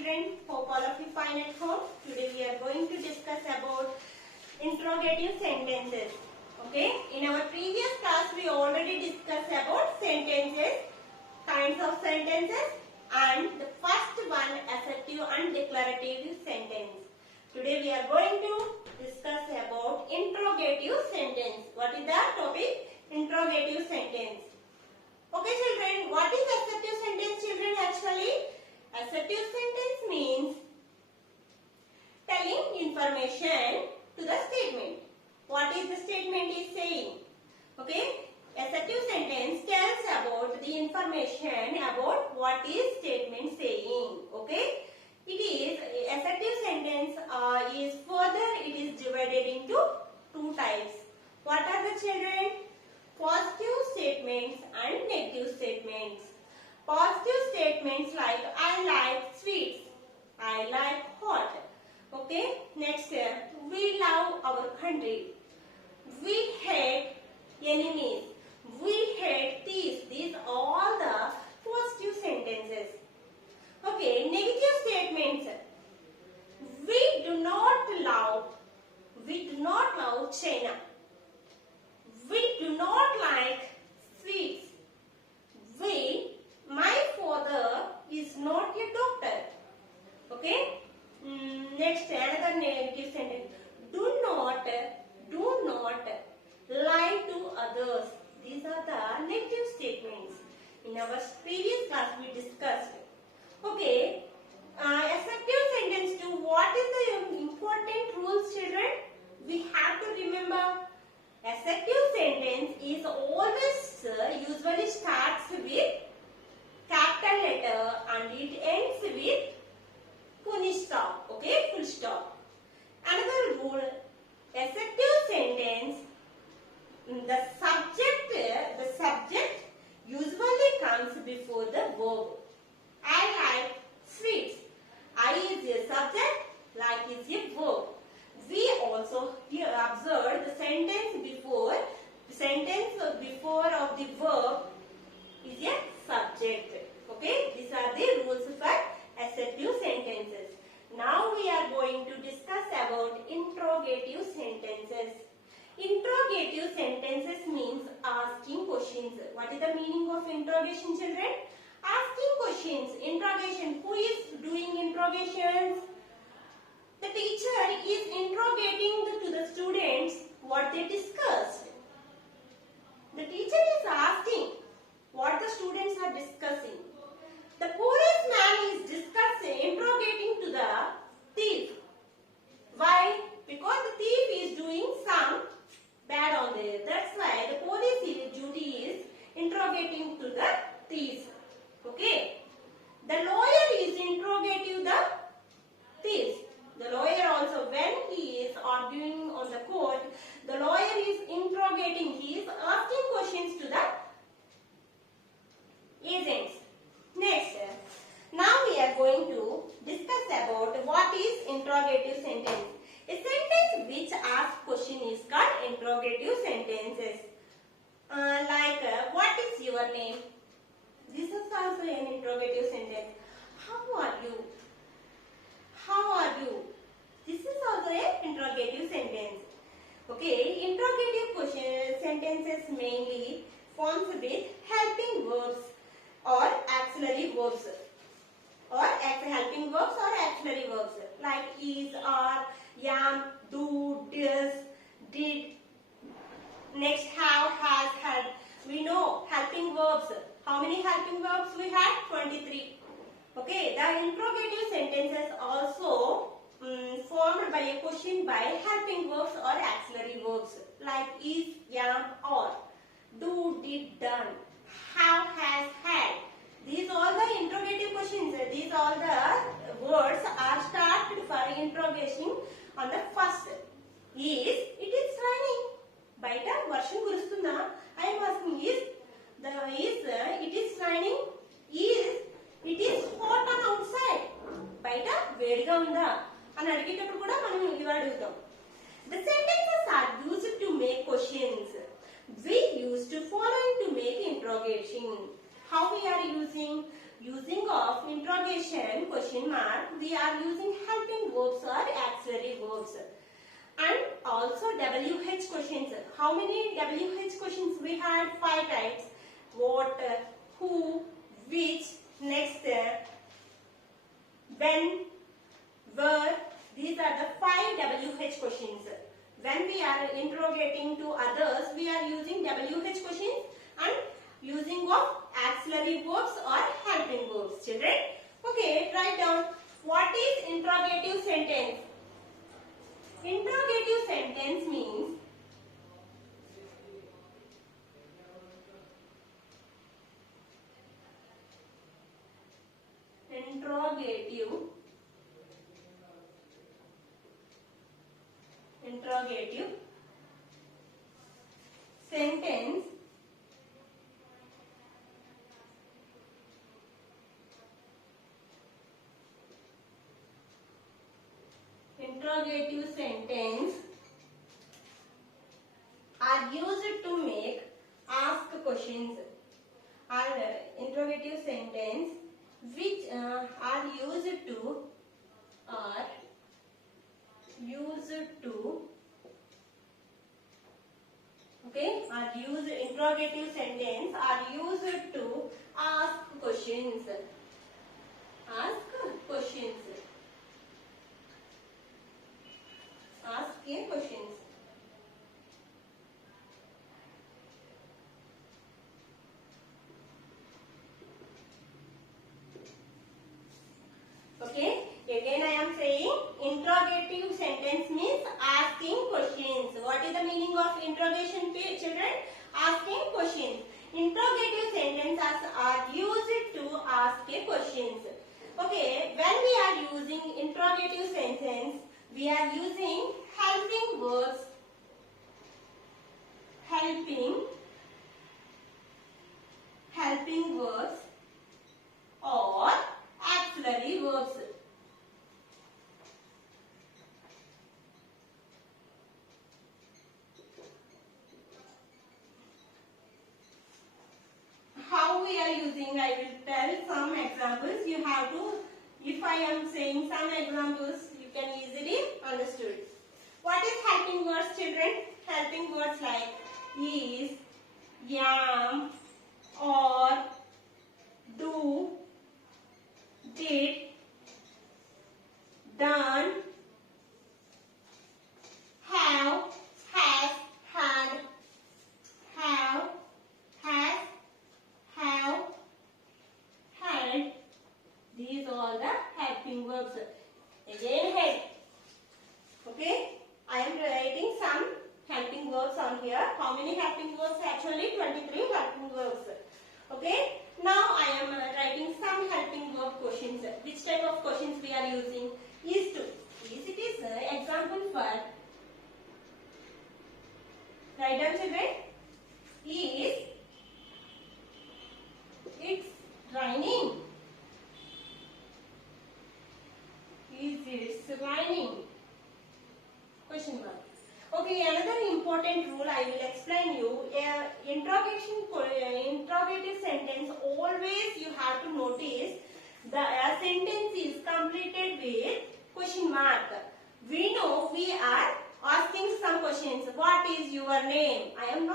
children, hope all of you fine at home. Today we are going to discuss about interrogative sentences. Okay, in our previous class we already discussed about sentences, kinds of sentences, and the first one assertive and declarative sentence. Today we are going to discuss about interrogative sentence. What is the topic? Interrogative sentence. Okay children, what is assertive sentence children actually? Assertive sentence means telling information to the statement. What is the statement is saying? Okay, assertive sentence tells about the information about what is statement saying. Okay, it is assertive sentence is further it is divided into two types. What are the children? Positive statements and negative statements. Positive statements like I like sweets, I like hot. Okay, next we love our country, we hate enemies, we hate thieves. These are all the positive sentences. Okay, negative statements. We do not love China. We do not like sweets. My father is not a doctor. Okay. Next, another negative sentence. Do not lie to others. These are the negative statements. In our previous class, we discussed. Okay. Assertive sentence 2. What is the important rules, children? We have to remember. Assertive sentence is always usually starts with capital letter and it ends with full stop. Okay, full stop. Another rule, assertive sentence, the subject usually comes before the verb. I like sweets. I is a subject, like is a verb. We also here observe the sentence before of the verb is a subject. Okay, these are the rules for assertive sentences. Now we are going to discuss about interrogative sentences. Interrogative sentences means asking questions. What is the meaning of interrogation, children? Asking questions. Interrogation. Who is doing interrogations? The teacher is interrogating to the students what they discussed. The teacher is asking what the students are discussing. The policeman is interrogating to the thief. Why? Because the thief is doing some bad on there. That's why the police duty is interrogating to the thief. Okay. The lawyer is interrogating the thief. The lawyer also, when he is arguing on the court, the lawyer is interrogating, he is asking questions to the agents. Next, now we are going to discuss about what is interrogative sentence. A sentence which asks question is called interrogative sentences. What is your name? This is also an interrogative sentence. How are you? How are you? This is also an interrogative sentence. Okay, interrogative sentences mainly forms with helping verbs or auxiliary verbs. Or helping verbs or auxiliary verbs like is, are, am, do, does, did. Next, have, has, had. We know helping verbs. How many helping verbs we had? 23. Okay, the interrogative sentences also formed by a question by helping verbs or auxiliary verbs like is, am, or, do, did, done, have, has, had. These all the interrogative questions. These all the words are started for interrogation on the first. Is, it is raining. Baita varsham kurustunda. I am asking it is raining. Is, it is hot on outside. Baita vediga unda. అని అడిగేటప్పుడు కూడా మనం ఇవి అడుగుతాం. The sentences are used to make questions. We use to following to make interrogation. How we are using? using of interrogation question mark, we are using helping verbs or auxiliary verbs. And also WH questions. How many WH questions we had? 5 types. What, who, which, next, when, where. These are the 5 WH questions. When we are interrogating to others, we are using WH questions and using of auxiliary verbs or helping verbs, children. Okay, write down. What is interrogative sentence? Interrogative sentence means interrogative sentence are used to make ask questions. Interrogative sentence which are used to interrogative sentence are used to ask questions. Ask questions. Ask questions. Okay, again I am saying interrogative sentence means asking questions. What is the meaning of interrogation, children? Asking questions. Interrogative sentences are used to ask questions. Okay, when we are using interrogative sentence, we are using helping verbs. Helping verbs or auxiliary verbs. How we are using, I will tell some examples. You have to, if I am saying some examples, you can easily understood. What is helping words, children? Helping words like is, am, or, do, did, done, have, has, had, have, had. These are the helping verbs. Again head. Okay, I am writing some helping verbs on here. How many helping verbs? Actually 23 helping verbs. Okay, now I am writing some helping verb questions. Which type of questions we are using? Is to. Is it is example for. Write down, children. Is it's raining? Is it raining? Question mark. Okay, another important rule I will explain you. Interrogative sentence, always you have to notice the sentence is completed with question mark. We know we are asking some questions. What is your name? I am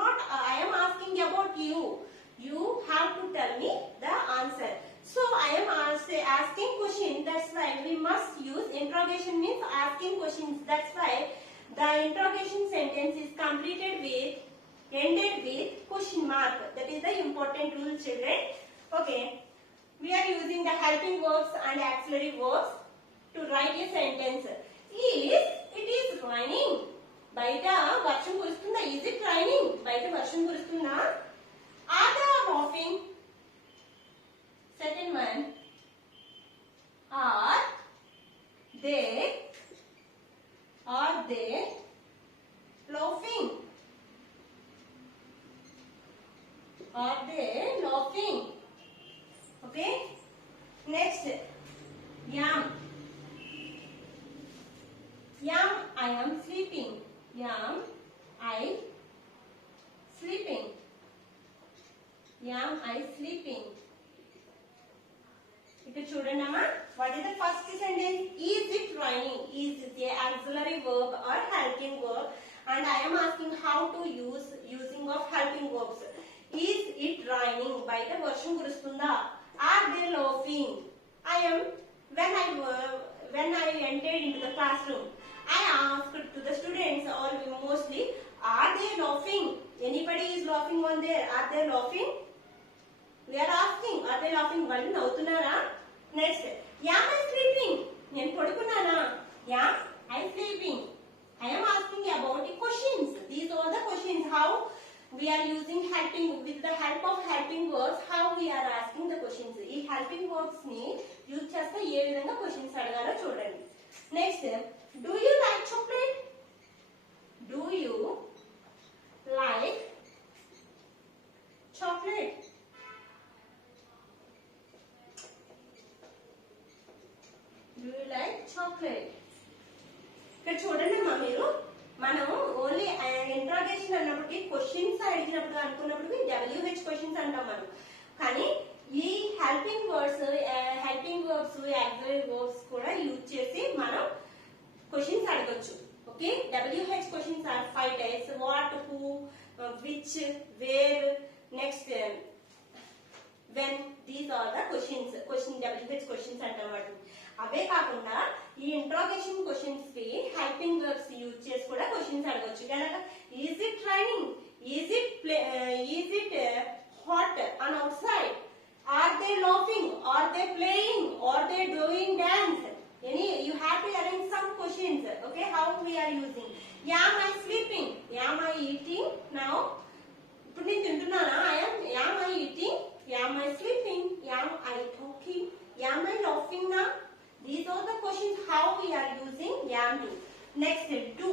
asking about you. You have to tell me the answer. So I am asking question. That's why we must use interrogation means asking questions. That's why the interrogation sentence is ended with question mark. That is the important rule, children. Okay. We are using the helping verbs and auxiliary verbs to write a sentence. It is raining. బయట వర్షం కురుస్తుందా? Is it raining? బయట వర్షం కురుస్తుందా? Are they laughing? Second one. Are they laughing? Are they laughing? Okay. Next. Yam. I am sleeping. Yam I sleeping. Yam I sleeping. is it raining? Is the auxiliary verb or helping verb, and I am asking how to use using of helping verbs. Is it raining? Baita varsham kurustunda. Are they laughing? I am when I entered into the classroom, I asked to the students or mostly, are they laughing? Anybody is laughing on there? Are they laughing? We are asking, are they laughing? Vallu navtunara? Next, am I sleeping? Nenu padukunnana? Yeah, I am sleeping. I am asking about the questions. These are the questions. How we are using helping, with the help of helping verbs, how we are asking the questions. ఈ helping verbs ని use చేస్తే ఏ విధంగా questions అడగాలో చూడండి. Next, do you like chocolate? Do you like chocolate? Do you like chocolate? ఇక్కడ చూడండి అమ్మా, మీరు మనం ఓన్లీ ఇంట్రాగేషన్ అన్నప్పటికీ క్వశ్చన్స్ అడిగినప్పుడు అనుకున్నప్పుడు WH క్వశ్చన్స్ అంటాం మనం. కానీ ఈ హెల్పింగ్ వర్డ్స్ ఆక్సిలరీ వర్బ్స్ కూడా యూజ్ చేసి మనం క్వశ్చన్స్ అడగొచ్చు. Okay, WH questions are 5 types. What, who, which, where, next when. These are the questions. WH questions అంటాం వాటిని. అవే కాకుండా ఈ ఇంట్రాగేషన్ క్వశ్చన్స్ కి హెల్పింగ్ వర్బ్స్ యూజ్ చేసి కూడా క్వశ్చన్స్ అడగొచ్చు. కనుక is it raining? Is it hot on outside? Are they laughing? Are they playing? Are they doing dance? You have to arrange some questions. Okay, how we are using. Am I sleeping? Am I eating now? ఇప్పుడు నేను తింటున్నానా? Am I eating? Am I sleeping? Am I talking? Am I laughing now? These are the questions how we are using am to. Next, do.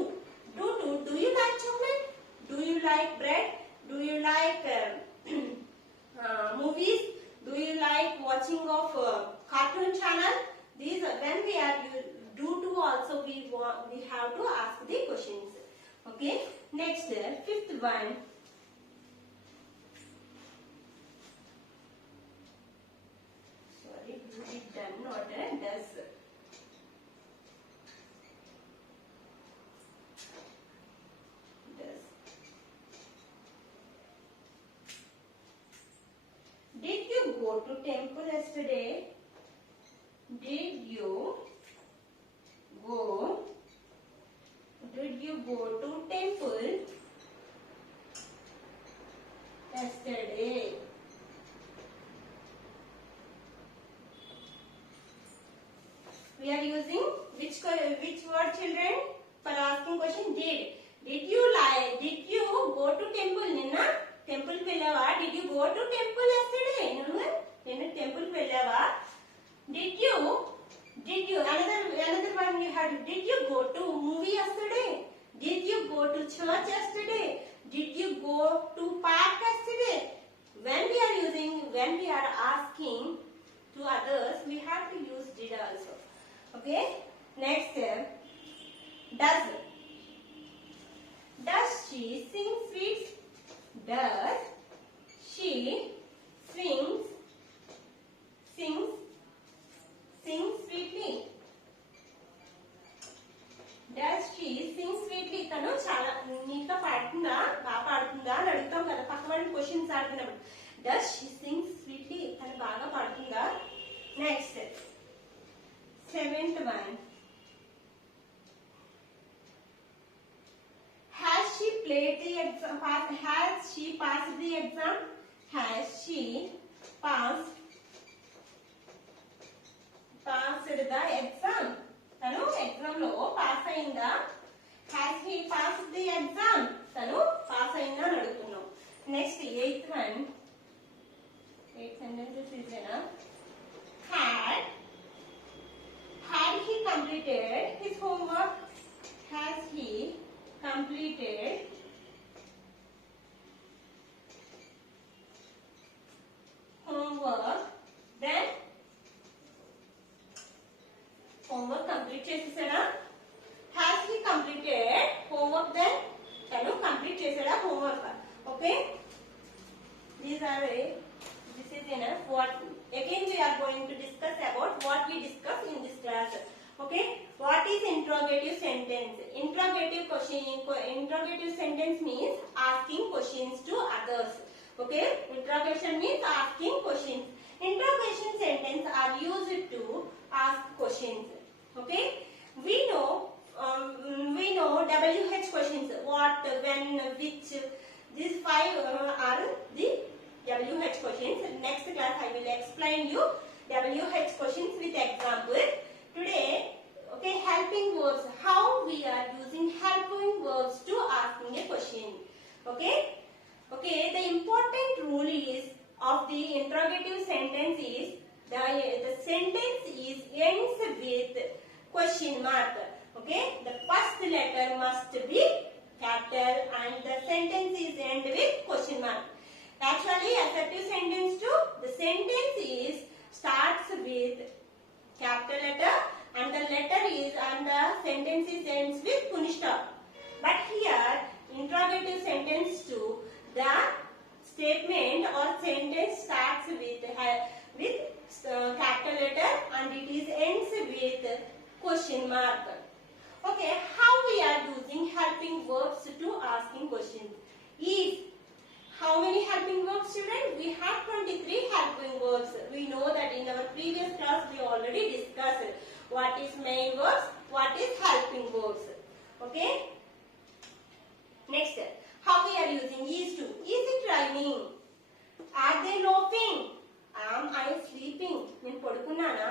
Do you like chocolate? Do you like bread? Do you like movies? Do you like watching of cartoon channel? These are, when we are do to also we have to ask the questions. Okay. Next, fifth one. Sorry, we done not does. Did you go to temple yesterday? Did you go to temple yesterday? We are using which word, children, for asking question? Did you go to temple? Ninna temple ki vellava? Did you go to temple yesterday? Ninna temple ki vellava? Did you another one you had, did you go to movie yesterday? Did you go to church yesterday? Did you go to park yesterday? When we are asking to others, we have to use did also. Okay. Next, does she sing sweets? Does she sings sweetly? Does she sing sweetly? తను చాలా neat గా పాడుతుందా, బాగా పాడుతుందా అని అడుగుతాం కదా పక్క వాళ్ళని questions అడిగినప్పుడు. Does she sing sweetly? తను బాగా పాడుతుందా? Next, seventh one. Has she played the exam? Has she passed the exam? Has she passed the exam? తను ఎగ్జామ్ లో పాస్ అయిందా? Has he passed the exam? తను పాస్ అయిందా అని అడుగుతున్నాం. Next, eighth one. 8 sentences is enough. Had he completed his homework? Has he completed homework? Then homework complete చేసేసాడా? Has he completed homework? Then తను complete చేసాడా homework? Okay, this is enough. What again we are going to discuss about what we discussed in this class. Okay, what is interrogative sentence? Interrogative sentence means asking questions to others. Okay, interrogation means asking questions. Interrogation sentence are used to ask questions. Okay, we know WH questions. What, when, which. These five are the WH questions. Next class I will explain you WH questions with example. Today, okay, helping verbs. How we are using helping verbs to asking a question. Okay. Okay. The important rule is of the interrogative sentence is the sentence is ends with question mark. Okay. The first letter must be capital and the sentence is end with question mark. Actually, assertive sentence too. The sentence is starts with capital letter and the letter is and the sentence is ends with full stop. But here, interrogative sentence too, the statement or sentence starts with capital letter and it is ends with question mark. Okay, how we are using helping verbs to asking questions is, how many helping verbs, children? We have 23 helping verbs. We know that in our previous class we already discussed what is main verbs, what is helping verbs. Okay. Next, how we are using is to. Is it raining? Are they laughing? Am I sleeping? నేను పడుకున్నానా?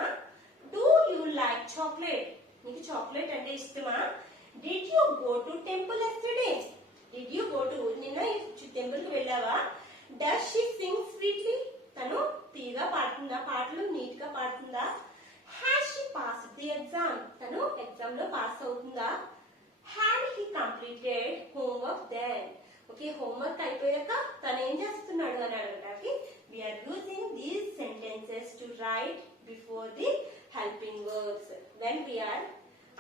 Do you like chocolate? నీకు chocolate అంటే ఇష్టమా? Did you go to temple yesterday? Did you go to నిన్న temple కి వెళ్ళావా? Does she sing sweetly? తను తీగా పాడుతుందా? పాటలు neat గా పాడుతుందా? Has she passed the exam? తను ఎగ్జామ్ లో పాస్ అవుతుందా? Had he completed homework then? Okay, homework అయిపోయాక తను ఏం చేస్తున్నాడు అని అడగడానికి we are using these sentences to write before the helping verbs. When we are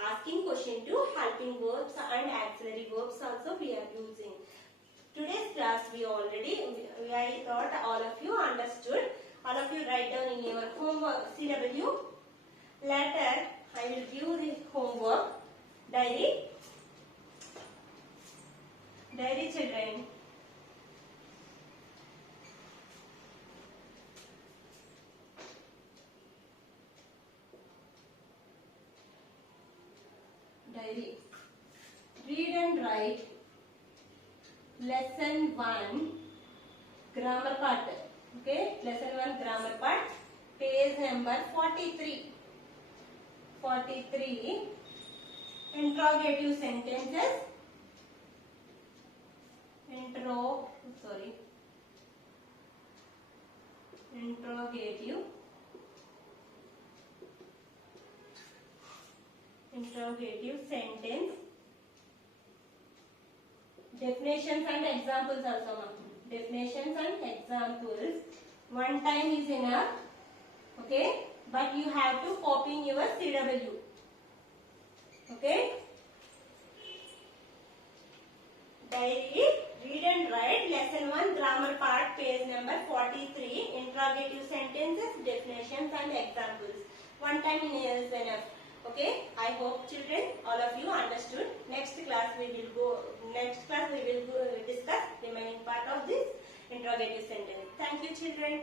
asking question to helping verbs and auxiliary verbs also we are using. Today's class I thought all of you understood. All of you write down in your homework CW. Later I will give the homework diary children. Diary. Read and write lesson 1 grammar part. Okay, lesson 1 grammar part, page number 43. Interrogative sentences. Interrogative sentence. Definitions and examples also. Definitions and examples. One time is enough. Okay, but you have to copy in your CW. Okay. Diary. Read and write lesson 1 grammar part, page number 43. Interrogative sentences, definitions and examples. One time is enough. Okay, I hope children all of you understood. Next class we will discuss remaining part of this interrogative sentence. Thank you children.